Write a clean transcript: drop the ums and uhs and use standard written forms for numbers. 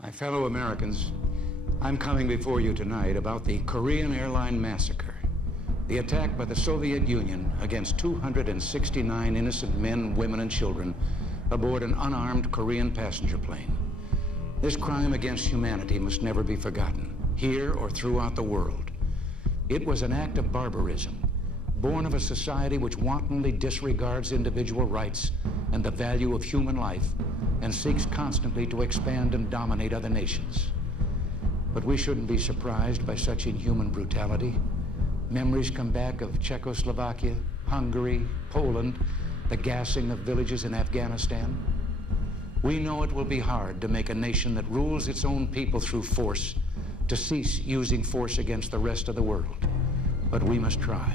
My fellow Americans, I'm coming before you tonight about the Korean airline massacre, the attack by the Soviet Union against 269 innocent men, women, and children aboard an unarmed Korean passenger plane. This crime against humanity must never be forgotten, here or throughout the world. It was an act of barbarism, born of a society which wantonly disregards individual rights and the value of human life and seeks constantly to expand and dominate other nations. But we shouldn't be surprised by such inhuman brutality. Memories come back of Czechoslovakia, Hungary, Poland, the gassing of villages in Afghanistan. We know it will be hard to make a nation that rules its own people through force to cease using force against the rest of the world. But we must try.